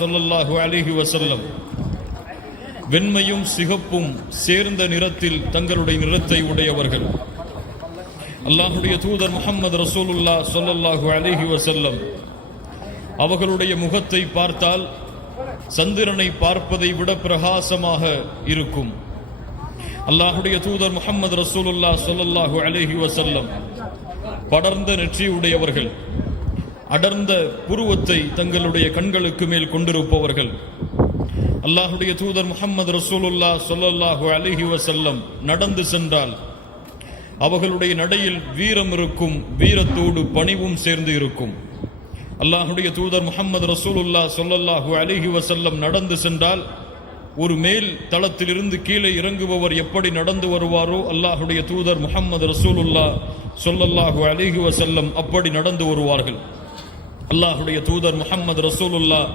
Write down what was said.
ஸல்லல்லாஹு அலைஹி வஸல்லம் வெண்மையும் சிகப்பும் சேர்ந்த நிறத்தில் தங்களுடைய நிறத்தை உடையவர்கள். அல்லாஹுடைய தூதர் முஹம்மது ரசூலுல்லாஹ் ஸல்லல்லாஹு அலைஹி வஸல்லம் அவர்களுடைய முகத்தை பார்த்தால் சந்திரனை பார்ப்பதை விட பிரகாசமாக இருக்கும். அல்லாஹுடைய தூதர் முஹம்மது ரசூலுல்லாஹ் ஸல்லல்லாஹு அலைஹி வஸல்லம் படர்ந்த நெற்றி உடையவர்கள், அடர்ந்த புருவத்தை தங்களுடைய கண்களுக்கு மேல் கொண்டிருப்பவர்கள். அல்லாஹுடைய தூதர் முஹம்மது ரசூலுல்லாஹ் ஸல்லல்லாஹு அலைஹி வஸல்லம் நடந்து சென்றால் அவர்களுடைய நடையில் வீரம் இருக்கும், வீரத்தோடு பணிவும் சேர்ந்து இருக்கும். அல்லாஹுடைய தூதர் முஹம்மது ரசூலுல்லாஹ் ஸல்லல்லாஹு அலைஹி வஸல்லம் நடந்து சென்றால் ஒரு மேல் தளத்திலிருந்து கீழே இறங்குபவர் எப்படி நடந்து வருவாரோ அல்லாஹுடைய தூதர் முஹம்மது ரசூலுல்லாஹ் ஸல்லல்லாஹு அலைஹி வஸல்லம் அப்படி நடந்து வருவார்கள். அல்லாஹுடைய தூதர் முஹம்மது ரசூலுல்லாஹ்